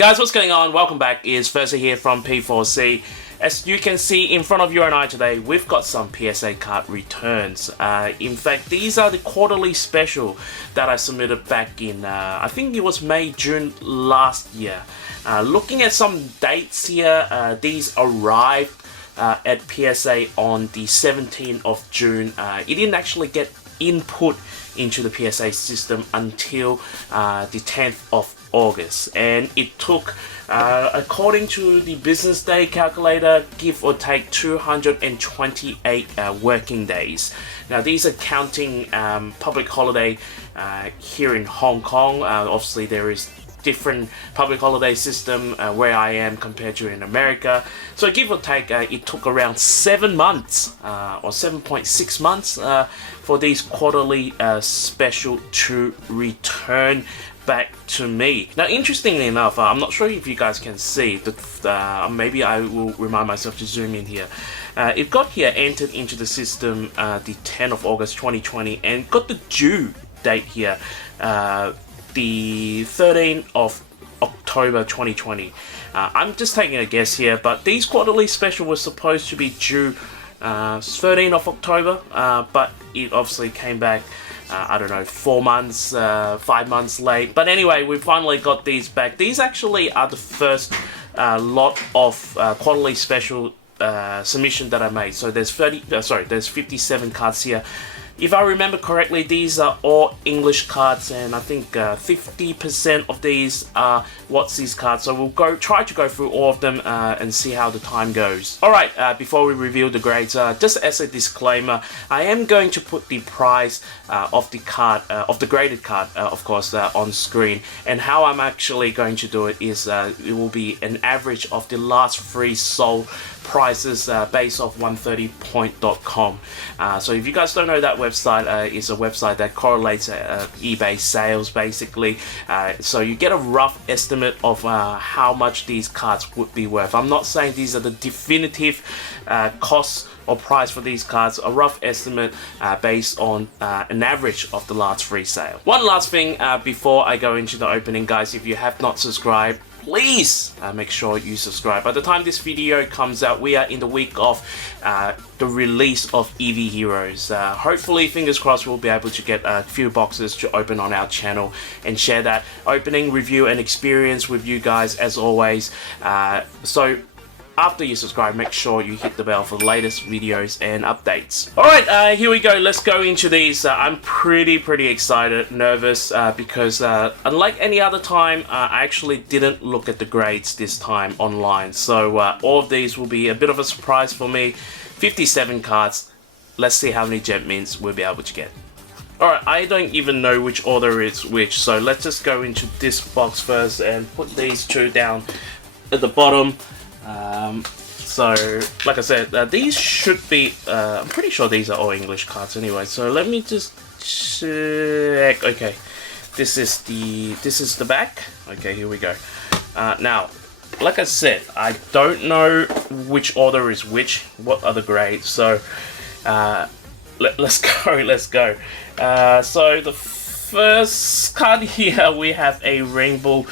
Guys, what's going on? Welcome back. It's Persian here from P4C. As you can see in front of you and I today, we've got some PSA card returns. In fact, these are the quarterly special that I submitted back in, I think it was May, June last year. Looking at some dates here, these arrived at PSA on the 17th of June. It didn't actually get input into the PSA system until the 10th of August, and it took, according to the business day calculator, give or take 228 working days. Now these are counting public holiday here in Hong Kong. Obviously there is different public holiday system where I am compared to in America, so give or take it took around 7 months or 7.6 months for these quarterly special to return back to me. Now interestingly enough, I'm not sure if you guys can see that, maybe I will remind myself to zoom in here. It got here entered into the system the 10th of August 2020 and got the due date here the 13th of October 2020. I'm just taking a guess here, but these quarterly special was supposed to be due 13th of October, but it obviously came back I don't know, 4 months, 5 months late. But anyway, we finally got these back. These actually are the first lot of quarterly special submission that I made. So there's there's 57 cards here. If I remember correctly, these are all English cards, and I think 50% of these are WotC's cards. So we'll try to go through all of them and see how the time goes. Alright, before we reveal the grades, just as a disclaimer, I am going to put the price of the card, of the graded card, of course, on screen. And how I'm actually going to do it is it will be an average of the last 3 sold prices based off 130point.com. So if you guys don't know, that website is a website that correlates eBay sales basically. So you get a rough estimate of how much these cards would be worth. I'm not saying these are the definitive costs or price for these cards, a rough estimate based on an average of the last 3 sales. One last thing before I go into the opening, guys, if you have not subscribed, please make sure you subscribe. By the time this video comes out, we are in the week of the release of EV Heroes. Hopefully, fingers crossed, we'll be able to get a few boxes to open on our channel and share that opening, review, and experience with you guys as always. So after you subscribe, make sure you hit the bell for the latest videos and updates. Alright, here we go. Let's go into these. I'm pretty excited, nervous, because unlike any other time, I actually didn't look at the grades this time online. So all of these will be a bit of a surprise for me. 57 cards. Let's see how many gem mints we'll be able to get. Alright, I don't even know which order is which, so let's just go into this box first and put these 2 down at the bottom. So like I said, these should be I'm pretty sure these are all English cards anyway, so let me just check. Okay, this is the back. Okay, here we go. Now, like I said, I don't know which order is which, what are the grades, so let's go. So the first card here, we have a rainbow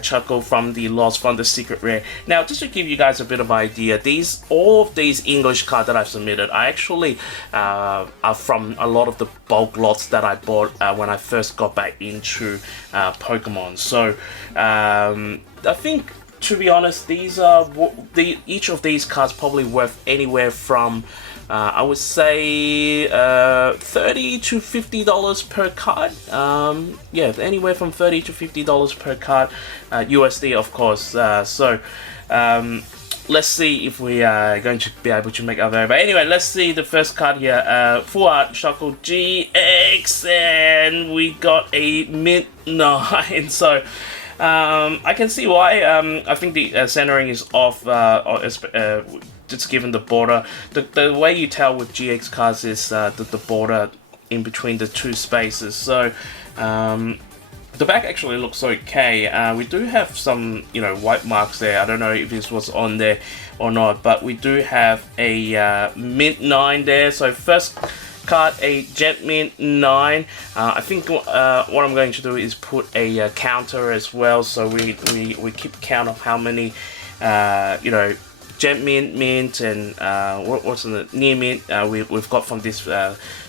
Chuckle from the Lost from the Secret Rare. Now, just to give you guys a bit of idea, all of these English cards that I've submitted are actually are from a lot of the bulk lots that I bought when I first got back into Pokemon. So I think, to be honest, these are each of these cards probably worth anywhere from I would say $30 to $50 per card. Yeah, anywhere from $30 to $50 per card, USD of course. So let's see if we are going to be able to make our very. But anyway, let's see the first card here. Full art Chuckle Gx, and we got a mint 9. So I can see why. I think the centering is off. Just given the border, the way you tell with GX cards is the border in between the 2 spaces. So the back actually looks okay. We do have some, white marks there. I don't know if this was on there or not, but we do have a mint 9 there. So first card, a Jet Mint 9. I think what I'm going to do is put a counter as well, so we keep count of how many you know, Jet Mint, and what's in the Near Mint we've got from this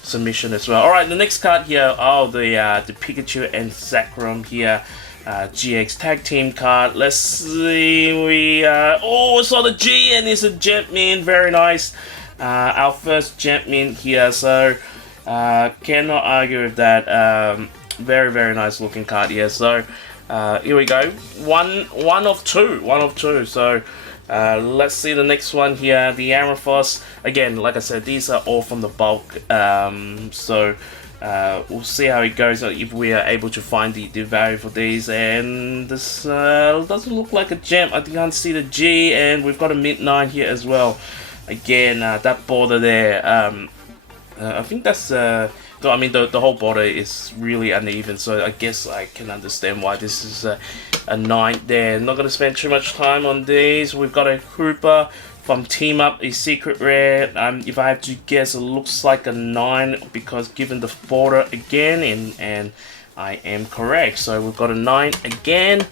submission as well. Alright, the next card here, the Pikachu and Zekrom here, GX tag team card. Let's see, we saw the G, and it's a Jet Mint, very nice. Our first Jet Mint here, so cannot argue with that. Very, very nice looking card here. So here we go, one of two. So let's see the next one here, the Amethyst. Again, like I said, these are all from the bulk, so we'll see how it goes if we are able to find the value for these. And this doesn't look like a gem. I can't see the G, and we've got a Mint 9 here as well. Again, that border there, I think that's I mean, the whole border is really uneven, so I guess I can understand why this is a 9 there. Not going to spend too much time on these. We've got a Koopa from Team Up, a secret rare. If I have to guess, it looks like a 9 because given the border again, and I am correct. So we've got a 9 again.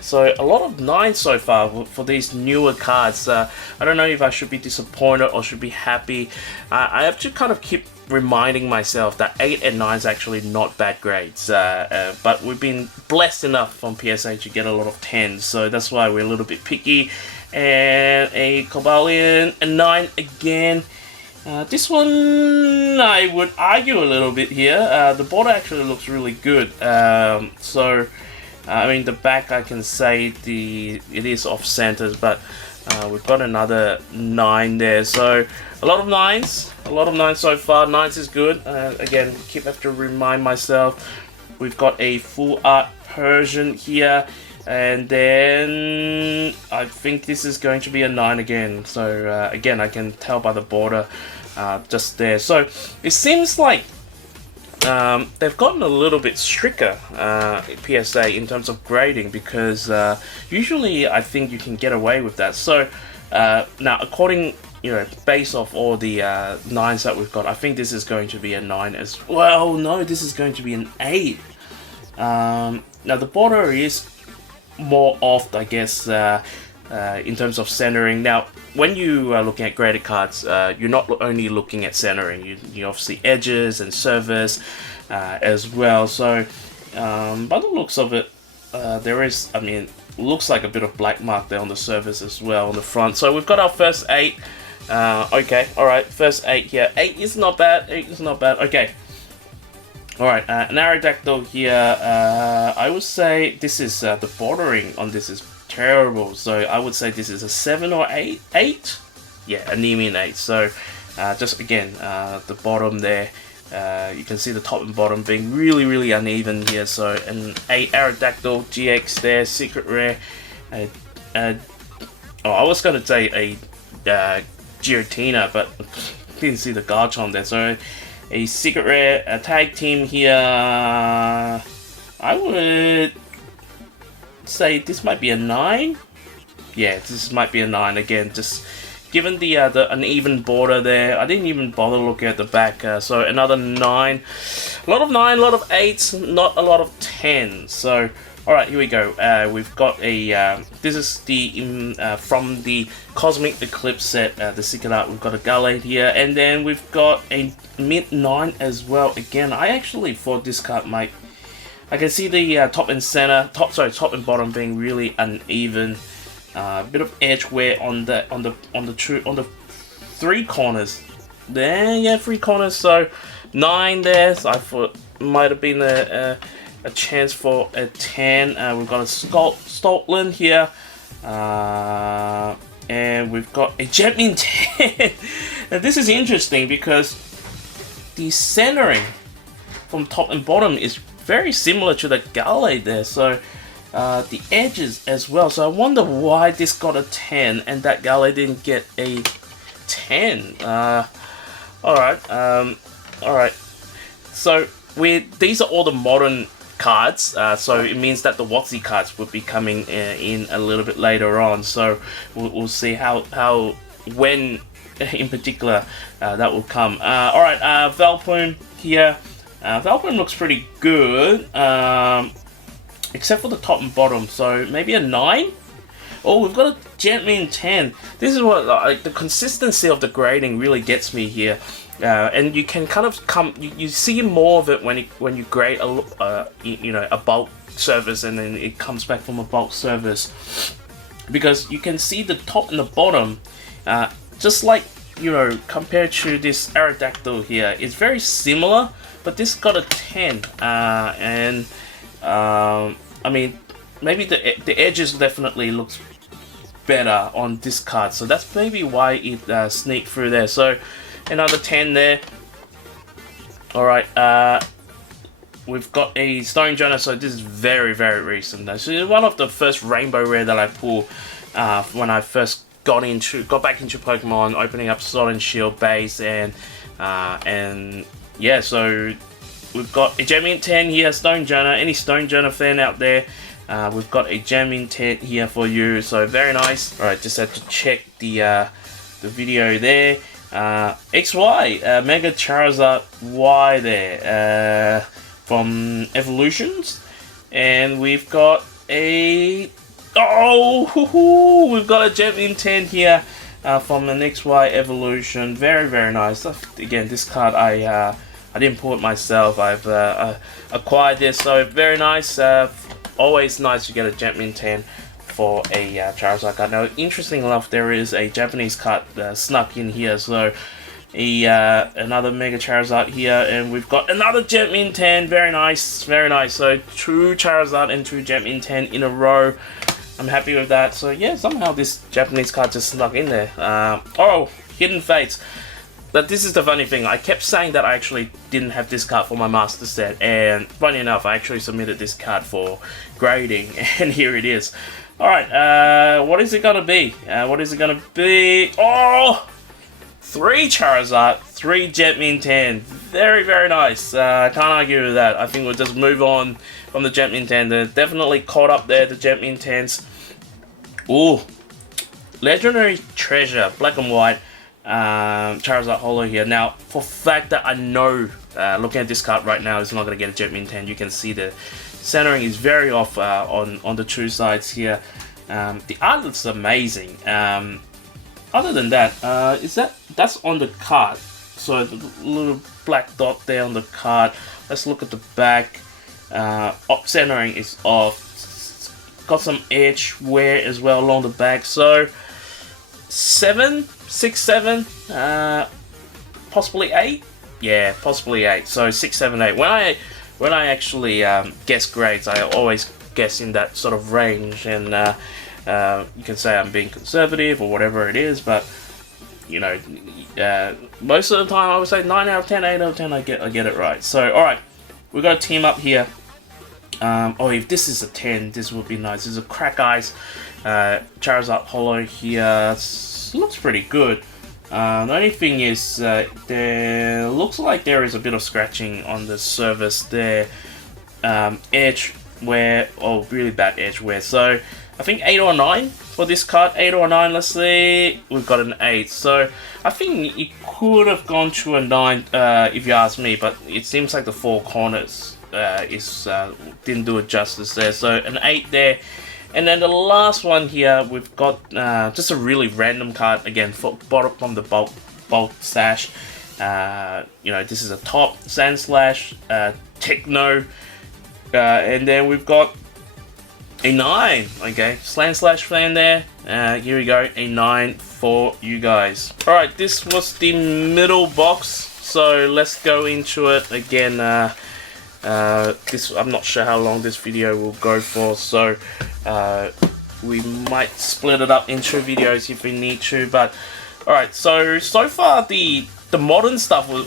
So a lot of 9s so far for these newer cards. I don't know if I should be disappointed or should be happy. I have to kind of keep reminding myself that 8 and 9 is actually not bad grades, but we've been blessed enough from PSA to get a lot of 10s, so that's why we're a little bit picky. And a Cobalion, a 9 again. This one I would argue a little bit here. The border actually looks really good, so I mean, the back, I can say it is off centers, but we've got another 9 there. So a lot of 9s so far. 9s is good. Again, have to remind myself. We've got a full art Persian here, and then I think this is going to be a 9 again. So again, I can tell by the border just there. So it seems like they've gotten a little bit stricter, PSA, in terms of grading, because usually I think you can get away with that. So now, according, based off all the 9s that we've got, I think this is going to be a 9 as well. No, this is going to be an 8. Now the border is more off, I guess, in terms of centering. Now, when you are looking at graded cards, you're not only looking at centering, you obviously edges and surface as well. So, by the looks of it, there is, I mean, looks like a bit of black mark there on the surface as well on the front. So we've got our first 8. Okay, alright, first 8 here. 8 is not bad, okay. Alright, an Aerodactyl here. I would say this is, the bordering on this is terrible, so I would say this is a 7 or 8. Yeah, a Neogenesis 8. So just again, the bottom there, you can see the top and bottom being really, really uneven here. So an Aerodactyl Gx there, secret rare. I was going to say a Giratina, but didn't see the Garchomp there. So a secret rare, a tag team here. I would say this might be a 9. Yeah, this might be a 9 again, just given the uneven border there. I didn't even bother looking at the back. So another 9. A lot of 9, a lot of 8s, not a lot of 10s. So alright, here we go. We've got a this is the from the Cosmic Eclipse set, the secret art. We've got a Golbat here, and then we've got a Mint 9 as well. Again, I actually thought this card might, I can see the top and bottom being really uneven. Bit of edge wear on the 3 corners. There, yeah, 3 corners. So 9 there. So I thought might have been a chance for a 10. We've got a Stoutland here, and we've got a Jetmin 10. Now this is interesting because the centering from top and bottom is very similar to the Golbat there, so the edges as well. So I wonder why this got a 10 and that Golbat didn't get a 10. Alright. So these are all the modern cards, so it means that the WotC cards will be coming in a little bit later on. So we'll see how when in particular that will come. Alright, Valpoon here. Valpoon looks pretty good, except for the top and bottom, so maybe a 9? Oh, we've got a Jetmin 10. This is what, like, the consistency of the grading really gets me here. And you can kind of you see more of it when you grade a bulk service and then it comes back from a bulk service, because you can see the top and the bottom, just like, you know, compared to this Aerodactyl here, it's very similar, but this got a 10, and I mean, maybe the edges definitely looks better on this card, so that's maybe why it sneaked through there. So another 10 there. Alright, we've got a Stonjourner, so this is very, very recent. So it's one of the first Rainbow Rare that I pulled when I first got back into Pokemon, opening up Sword and Shield base, and yeah, so we've got a Jetmin 10 here, Stonjourner. Any Stonjourner fan out there, we've got a Jetmin 10 here for you, so very nice. Alright, just had to check the video there. XY, Mega Charizard Y there, from Evolutions, and we've got a we've got a Jetmin 10 here from an XY Evolution. Very, very nice. Again, this card I didn't pull it myself. I've acquired this, so very nice. Always nice to get a Jetmin 10 for a Charizard card. Now, interesting enough, there is a Japanese card snuck in here, so another Mega Charizard here, and we've got another Jetmin 10. Very nice, very nice. So 2 Charizard and 2 Jetmin 10 in a row. I'm happy with that. So yeah, somehow this Japanese card just snuck in there. Oh, Hidden Fates. But this is the funny thing, I kept saying that I actually didn't have this card for my master set, and funny enough, I actually submitted this card for grading, and here it is. Alright, what is it gonna be? What is it gonna be? Oh! 3 Charizard, 3 Jetmin 10. Very, very nice. Can't argue with that. I think we'll just move on from the Jetmin 10. They're definitely caught up there, the Jetmin 10s. Ooh. Legendary Treasure, black and white. Charizard Hollow here. Now, for fact that I know, looking at this card right now, it's not going to get a Jetmin 10. You can see the centering is very off on the 2 sides here. The art looks amazing. Other than that, that's on the card. So the little black dot there on the card. Let's look at the back. Centering is off. Got some edge wear as well along the back. So 7, 6, 7, possibly 8. Yeah, possibly 8. So 6, 7, 8. When I actually guess grades, I always guess in that sort of range, and you can say I'm being conservative or whatever it is, but you know, most of the time I would say 9 out of 10, 8 out of 10. I get it right. So all right, we've got a team up here. Oh, if this is a 10, this would be nice. This is a Crack Ice Charizard Hollow here. Looks pretty good. The only thing is, there looks like there is a bit of scratching on the surface there. Edge wear, oh, really bad edge wear. So I think 8 or 9 for this card. 8 or 9. Let's see. We've got an 8. So I think it could have gone to a 9 if you ask me, but it seems like the 4 corners didn't do it justice there. So an 8 there. And then the last one here, we've got just a really random card again, bought from the bulk stash. You know, this is a top Sandslash, Techno, and then we've got a 9. Okay, Sandslash fan there. Here we go, a 9 for you guys. All right, this was the middle box, so let's go into it again. I'm not sure how long this video will go for, so we might split it up into videos if we need to. But alright, so far the modern stuff will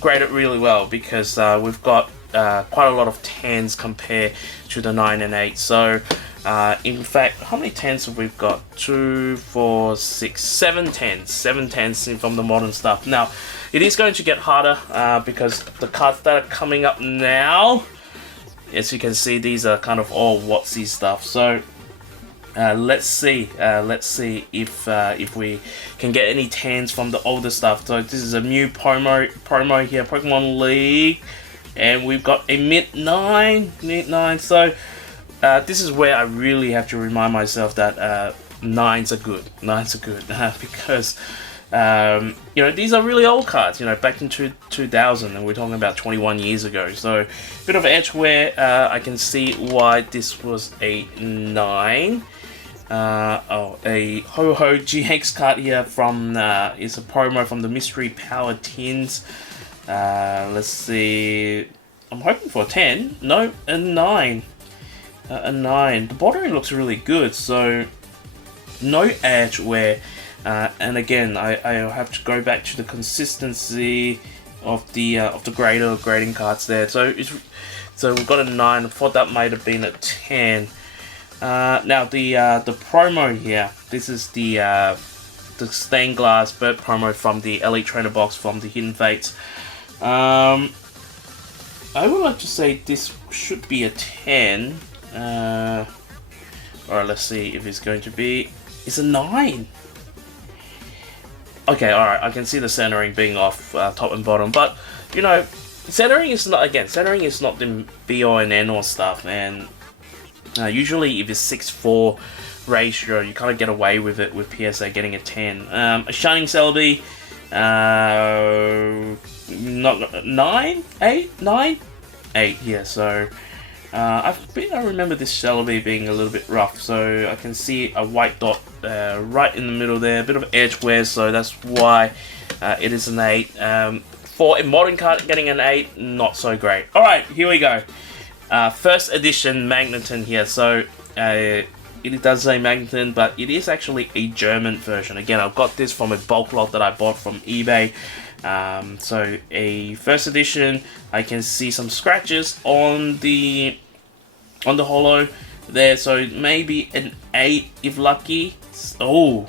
graded really well, because we've got quite a lot of 10s compared to the 9 and 8. So in fact, how many 10s have we got? 2, 4, 6, 7 10s. 7 10s from the modern stuff. Now, it is going to get harder because the cards that are coming up now, as you can see, these are kind of all Watsy stuff. So Let's see if we can get any 10s from the older stuff. So this is a new promo here, Pokemon League, and we've got a mid 9. So this is where I really have to remind myself that 9s are good. 9s are good because you know, these are really old cards. You know, back in 2000, and we're talking about 21 years ago. So a bit of edge where I can see why this was a 9. A Ho-Ho GX card here from is a promo from the Mystery Power Tins. Let's see. I'm hoping for a 10. No, a 9. A 9. The bordering looks really good. So no edge where. And again, I'll have to go back to the consistency of the grading cards there. So we've got a 9. I thought that might have been a 10. Now the promo here. This is the stained glass bird promo from the Elite Trainer box from the Hidden Fates. I would like to say this should be a 10. Alright, let's see if it's going to be. It's a 9. Okay, alright, I can see the centering being off top and bottom, but you know, centering is not the be-all and end-all stuff, and usually if it's 6:4 ratio, you kind of get away with it with PSA getting a 10. A Shining Celebi, not 9, 8, 9, 8. Yeah, so I remember this Celebi being a little bit rough, so I can see a white dot right in the middle there, a bit of edge wear, so that's why it is an 8. For a modern card getting an 8, not so great. Alright, here we go. First edition Magneton here, so it does say Magneton, but it is actually a German version. Again, I've got this from a bulk lot that I bought from eBay. So a first edition, I can see some scratches on the holo there, so maybe an 8 if lucky. Oh,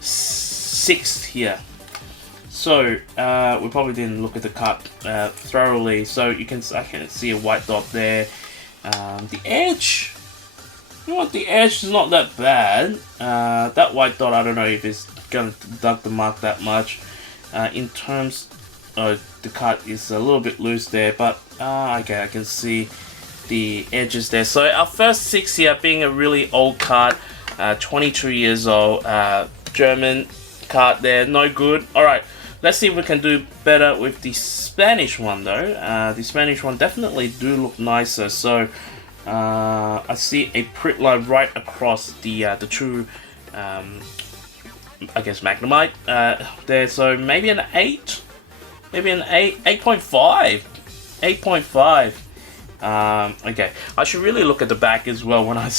6 here. So we probably didn't look at the card thoroughly. So I can see a white dot there. The edge, you know what? The edge is not that bad. That white dot, I don't know if it's gonna deduct the mark that much. In terms of the cut is a little bit loose there, but okay, I can see the edges there. So our first 6 here being a really old card, 22 years old, German card there, no good. Alright, let's see if we can do better with the Spanish one though. The Spanish one definitely do look nicer. So I see a print line right across the true I guess Magnemite there, so maybe an 8, maybe an 8.5, 8.5. Okay, I should really look at the back as well when I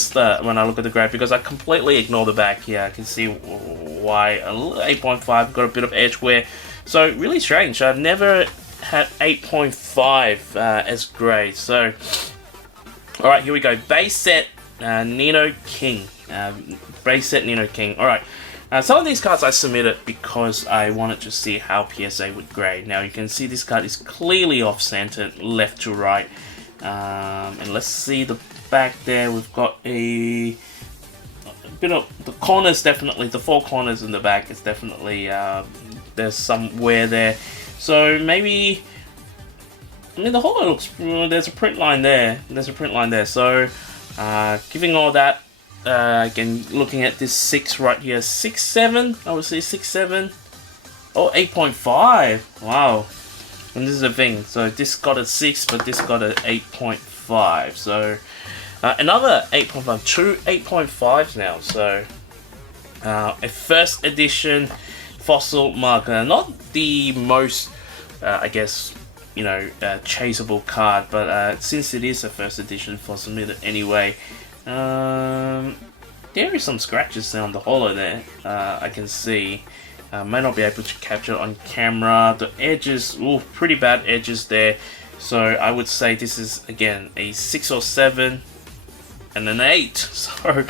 look at the graph, because I completely ignore the back here. I can see why 8.5 got a bit of edge wear, so really strange. I've never had 8.5 as great. So all right, here we go. Base set Nino King. Base set Nino King. All right. Some of these cards I submitted because I wanted to see how PSA would grade. Now you can see this card is clearly off-centered, left to right. And let's see the back there. We've got a bit of the corners, definitely the 4 corners in the back is definitely there's some wear there. So maybe, I mean, the whole looks, there's a print line there. So giving all that. Again, looking at this 6 right here, 6.7, I would say 6.7, or 8.5, wow, and this is the thing, so this got a 6, but this got a 8.5, so another 8.5, true 8.5s now, so a first edition fossil marker, not the most, I guess, you know, chaseable card, but since it is a first edition fossil submitted anyway, there is some scratches on the holo there, I can see. May not be able to capture it on camera. The edges, ooh, pretty bad edges there. So I would say this is, again, a 6 or 7 and an 8. So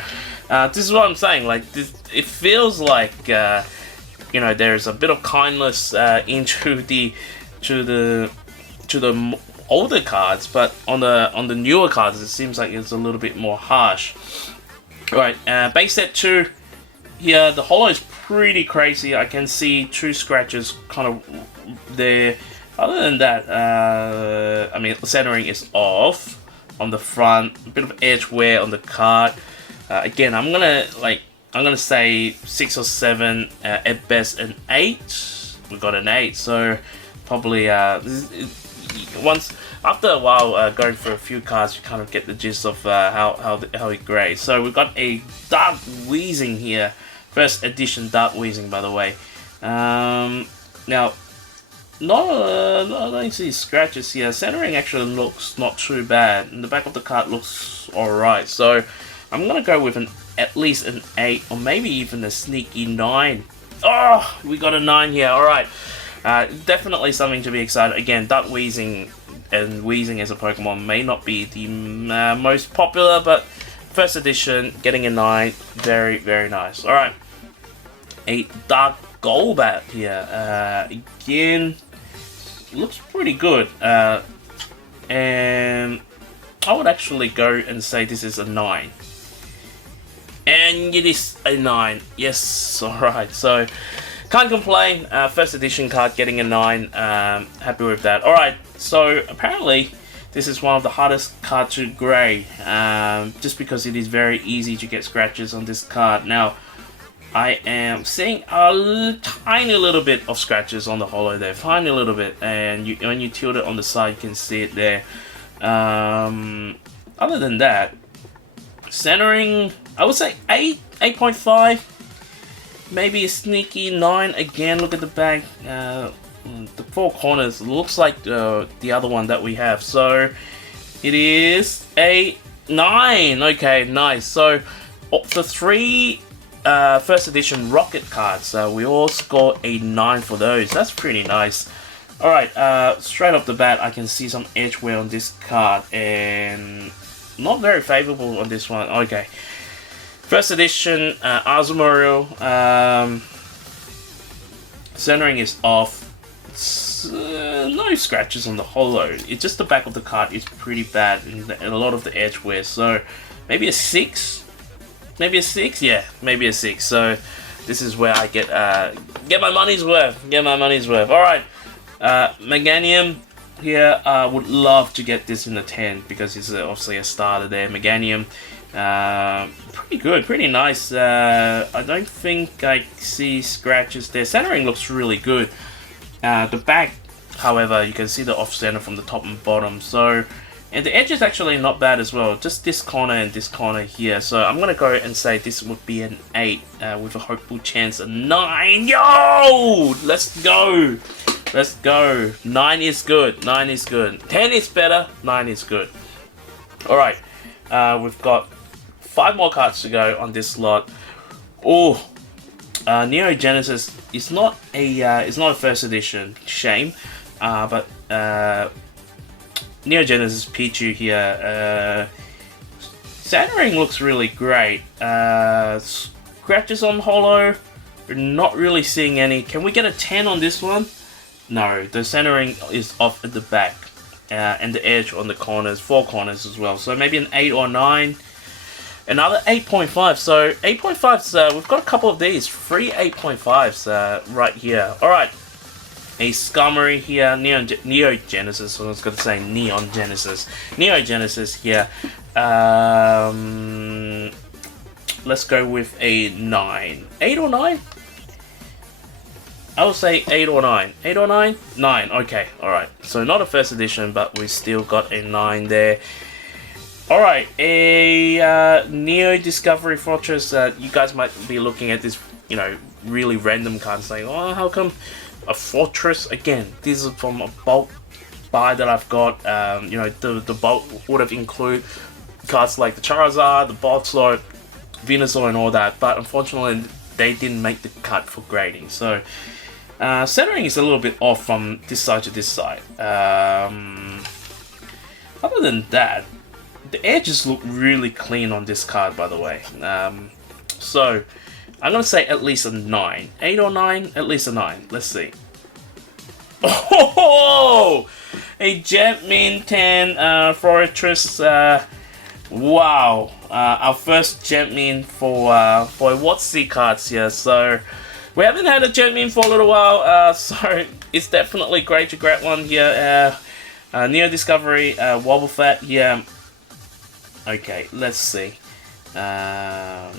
this is what I'm saying, like, this, it feels like, you know, there's a bit of kindness into the older cards, but on the newer cards it seems like it's a little bit more harsh. Alright, base set 2. Here, the hollow is pretty crazy. I can see 2 scratches kind of there. Other than that, I mean, centering is off on the front. A bit of edge wear on the card. Again, I'm gonna say 6 or 7, at best an 8. We got an 8, so probably once after a while going for a few cards, you kind of get the gist of how it grades. So we've got a Dark Wheezing here, first edition Dark Wheezing, by the way. Now, I don't see scratches here. Centering actually looks not too bad, and the back of the card looks alright. So I'm gonna go with at least an 8, or maybe even a sneaky 9. Oh, we got a 9 here. Alright. Definitely something to be excited. Again, Dark Wheezing and Wheezing as a Pokemon may not be the most popular, but first edition, getting a 9, very, very nice. Alright. A Dark Golbat here. Again, looks pretty good. And I would actually go and say this is a 9. And it is a 9. Yes, alright. So, can't complain. First edition card getting a 9. Happy with that. Alright, so apparently this is one of the hardest cards to grade. Just because it is very easy to get scratches on this card. Now, I am seeing a tiny little bit of scratches on the hollow there. Tiny little bit. And when you tilt it on the side, you can see it there. Other than that, centering, I would say 8, 8.5. Maybe a sneaky 9. Again, look at the back. The 4 corners looks like the other one that we have. So it is a 9. Okay, nice. So for 3 first edition Rocket cards, we all score a 9 for those. That's pretty nice. Alright, straight off the bat, I can see some edge wear on this card, and not very favorable on this one. Okay. First edition Azumarill, centering is off. No scratches on the hollow. It's just the back of the card is pretty bad, and a lot of the edge wear. So maybe a 6. Maybe a 6. Yeah, maybe a 6. So this is where I get my money's worth. Get my money's worth. All right, Meganium. Here, I would love to get this in the 10 because it's obviously a starter there. Meganium, pretty good, pretty nice. I don't think I see scratches there. Centering looks really good. The back, however, you can see the off center from the top and bottom. So, and the edge is actually not bad as well. Just this corner and this corner here. So I'm gonna go and say this would be an 8 with a hopeful chance of 9. Yo, let's go. Let's go. 9 is good. 9 is good. 10 is better. 9 is good. Alright. We've got 5 more cards to go on this slot. Oh. Neogenesis is not a first edition. Shame. But Neogenesis Pichu here. Centering looks really great. Scratches on hollow. We're not really seeing any. Can we get a 10 on this one? No, the centering is off at the back, and the edge on the corners, 4 corners as well. So maybe an 8 or 9. Another 8.5. So 8.5s, we've got a couple of these. 3 8.5s right here. Alright. A Skarmory here. Neogenesis. I was going to say Neogenesis. Neogenesis here. Let's go with a 9. 8 or 9? I would say 8 or 9. 8 or 9? 9, okay, alright. So not a first edition, but we still got a 9 there. Alright, a Neo Discovery Fortress. You guys might be looking at this, you know, really random card saying, oh, how come a Fortress? Again, this is from a bulk buy that I've got. You know, the bulk would have included cards like the Charizard, the Bulbasaur, Venusaur and all that, but unfortunately they didn't make the cut for grading. So centering is a little bit off from this side to this side. Other than that, the edges look really clean on this card, by the way. So I'm gonna say at least a 9. 8 or 9? At least a 9. Let's see. Oh, a Jetmin 10 Fortress Wow, our first Gentmin for Watsy cards here. So we haven't had a Gentmin for a little while, so it's definitely great to grab one here. Neo Discovery Wobbuffet here. Okay, let's see. Come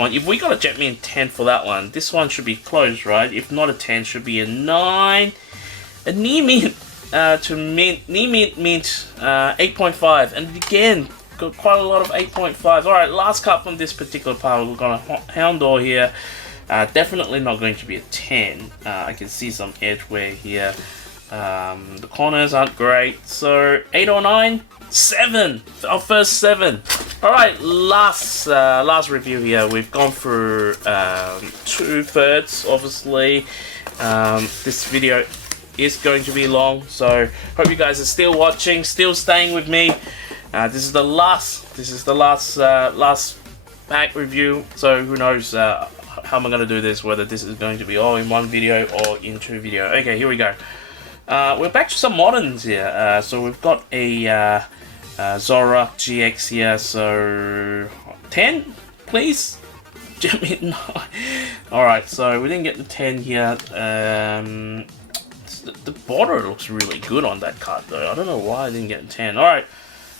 on, if we got a Gentmin 10 for that one, this one should be close, right? If not a 10, should be a 9. A Neomint to mint, Neomint mint 8.5, and again, got quite a lot of 8.5. Alright, last card from this particular pile, we've got a Houndour here. Definitely not going to be a 10. I can see some edge wear here. The corners aren't great, so 8 or 9? 7! Our first 7! Alright, last review here. We've gone through 2/3, obviously. This video is going to be long, so hope you guys are still watching, still staying with me. This is the last pack review, so who knows how am I going to do this, whether this is going to be all in one video or in 2 videos. Okay, here we go. We're back to some moderns here. So we've got a Zora Gx here, so 10, please. Alright, so we didn't get the 10 here. The border looks really good on that card though. I don't know why I didn't get a 10. Alright,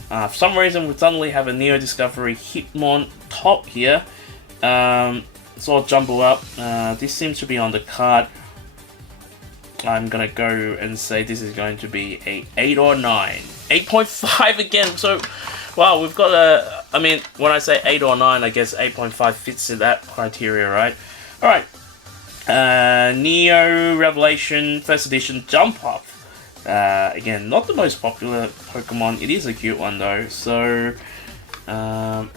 for some reason we suddenly have a Neo Discovery Hitmon top here. It's all jumbled up. This seems to be on the card. I'm gonna go and say this is going to be a 8 or 9. 8.5 again, so wow, we've got a, I mean, when I say 8 or 9, I guess 8.5 fits in that criteria, right? Alright, Neo Revelation First Edition Jump Up. Again, not the most popular Pokemon, it is a cute one though, so, well,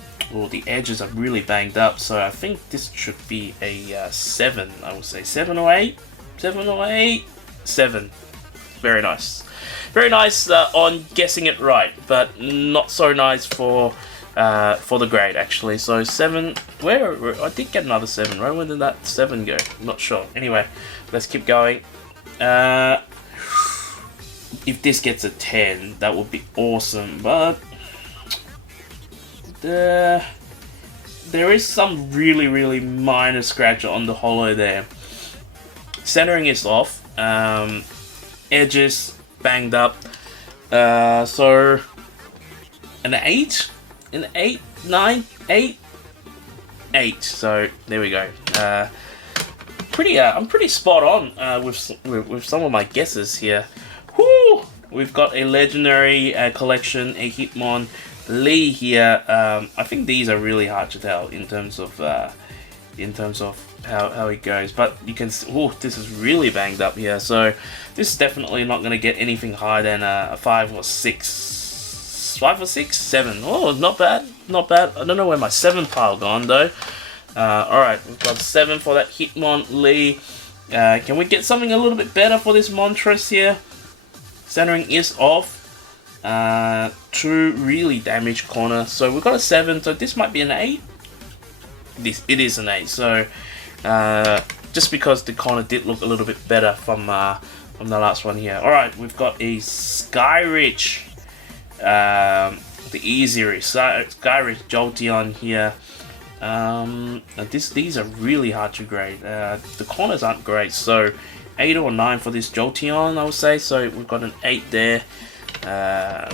the edges are really banged up, so I think this should be a 7, I would say, 7 or 8? 7 or 8? 7. Very nice. Very nice on guessing it right, but not so nice for the grade actually. So 7. Where I did get another 7, right? Where did that 7 go? I'm not sure. Anyway, let's keep going. If this gets a 10, that would be awesome, but there is some really minor scratch on the hollow there. Centering is off. Edges banged up. So an 8, an 8, 9, 8, 8. So there we go. I'm pretty spot on with some of my guesses here. Whoo! We've got a legendary collection, a Hitmon Lee here. I think these are really hard to tell in terms of how it goes, but you can see, oh, this is really banged up here, so this is definitely not going to get anything higher than a 5 or 6. 5 or 6? 7. Oh, not bad, not bad. I don't know where my 7 pile gone though. Alright, we've got 7 for that Hitmon Lee. Can we get something a little bit better for this Montress here? Centering is off. 2 really damaged corner, so we've got a 7, so this might be an 8. It is an 8, so just because the corner did look a little bit better from the last one here. Alright, we've got a Skyrich, the E-Series, Skyrich Jolteon here. These are really hard to grade. The corners aren't great, so 8 or 9 for this Jolteon, I would say. So we've got an 8 there.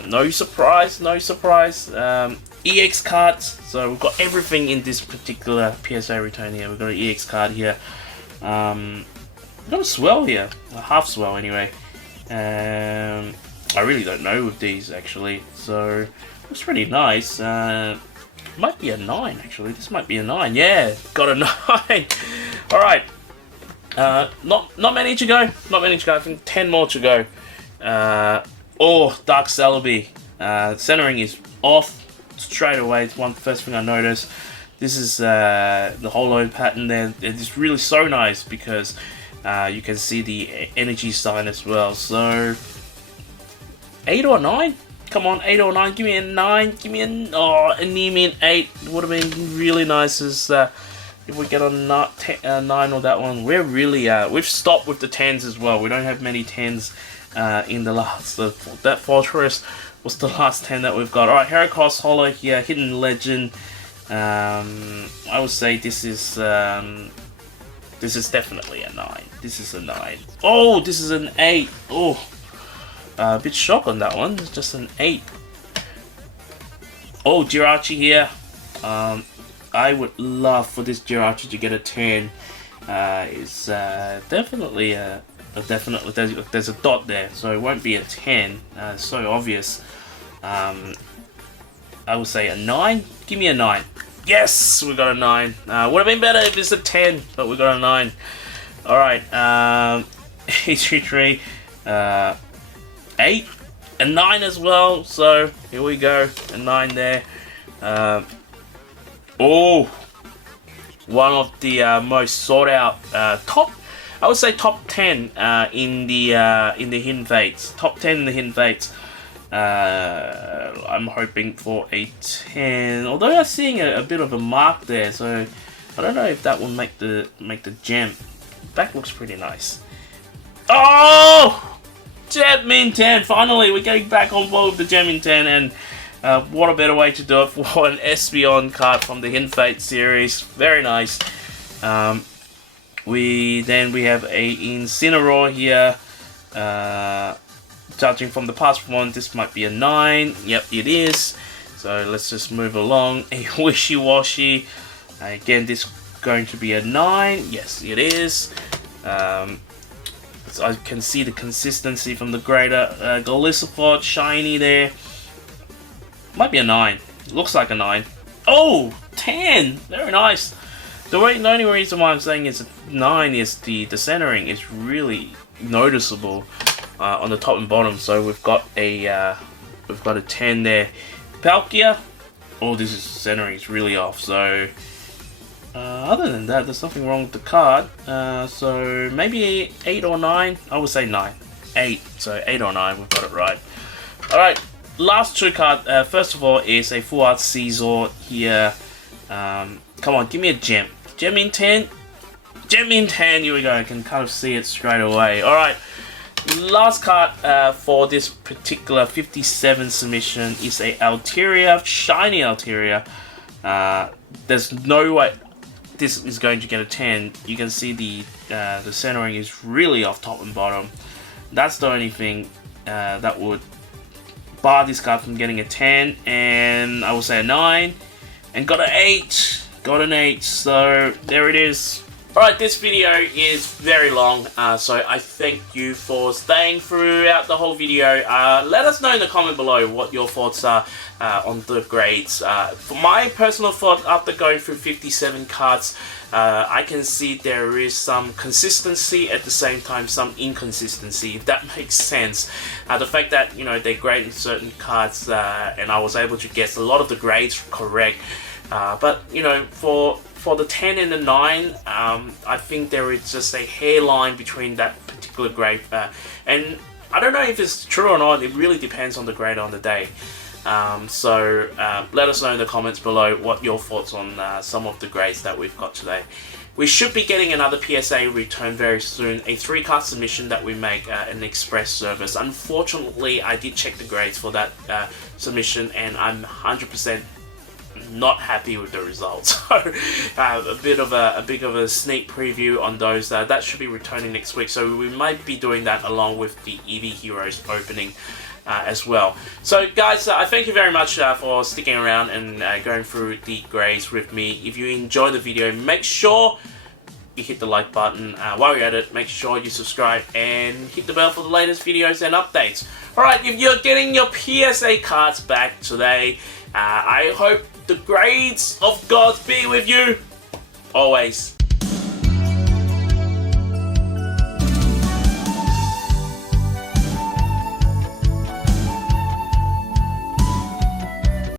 No surprise, no surprise. EX cards, so we've got everything in this particular PSA return here. We've got an EX card here. We've got a swell here, a half swell anyway. I really don't know with these actually, so it's pretty nice. Might be a 9 actually. This might be a 9. Yeah, got a 9. All right. Not many to go. Not many to go. I think 10 more to go. Oh, Dark Celebi. Centering is off straight away. It's first thing I noticed. This is the hollow pattern there. It's really so nice because you can see the energy sign as well. So 8 or 9? Come on, 8 or 9. Give me a 9. Give me a Neomint 8. Would have been really nice as if we get a 9 or that one. We're really we've stopped with the 10s as well. We don't have many 10s in the last that Fortress what's the last 10 that we've got? Alright, Heracross Hollow here, Hidden Legend. I would say this is definitely a 9. This is a 9. Oh, this is an 8. Oh, a bit shocked on that one. It's just an 8. Oh, Jirachi here. I would love for this Jirachi to get a 10. It's definitely a definitely there's a dot there, so it won't be a 10. It's so obvious. I would say a 9. Give me a 9. Yes, we got a 9. Would have been better if it's a 10, but we got a 9. Alright, H3, 8, a 9 as well, so here we go, a 9 there. Oh, one of the most sought out top, I would say top 10 in the Hidden Fates. Top 10 in the Hidden Fates. I'm hoping for a 10, although I'm seeing a bit of a mark there, so I don't know if that will make the gem. Back looks pretty nice. Oh, Gem 10! Finally, we're getting back on board with the Gem 10, and what a better way to do it for an Espeon card from the Hidden Fate series. Very nice. We have a Incineroar here. Judging from the past one, this might be a 9. Yep, it is. So let's just move along. A Wishy-Washy. Again, this is going to be a 9. Yes, it is. So I can see the consistency from the greater Golisopod, shiny there. Might be a 9. Looks like a 9. Oh, 10! Very nice. The only reason why I'm saying it's a 9 is the centering is really noticeable on the top and bottom. So we've got a 10 there. Palkia. Oh, this is centering is really off. So other than that, there's nothing wrong with the card. So maybe 8 or 9. I would say 9. 8. So 8 or 9. We've got it right. All right. Last two cards. First of all is a Full Art Caesar here. Come on, give me a gem. Gem in 10. Gem in 10. Here we go. I can kind of see it straight away. All right. Last card for this particular 57 submission is a Altaria, shiny Altaria. There's no way this is going to get a 10. You can see the centering is really off top and bottom. That's the only thing that would bar this card from getting a 10, and I will say a 9, and got an 8. Got an 8, so there it is. Alright, this video is very long, so I thank you for staying throughout the whole video. Let us know in the comment below what your thoughts are on the grades. For my personal thought, after going through 57 cards, I can see there is some consistency, at the same time some inconsistency, if that makes sense. The fact that, you know, they graded certain cards and I was able to guess a lot of the grades correct. But, you know, for the 10 and the 9, I think there is just a hairline between that particular grade. And I don't know if it's true or not, it really depends on the grade on the day. So let us know in the comments below what your thoughts on some of the grades that we've got today. We should be getting another PSA return very soon, a 3-card submission that we make an express service. Unfortunately, I did check the grades for that submission, and I'm 100% not happy with the results. So a bit of a sneak preview on those. That should be returning next week, so we might be doing that along with the Eevee Heroes opening as well. So guys, I thank you very much for sticking around and going through the grades with me. If you enjoyed the video, make sure you hit the like button. While you're at it, make sure you subscribe and hit the bell for the latest videos and updates. Alright, if you're getting your PSA cards back today, I hope the grades of gods be with you always.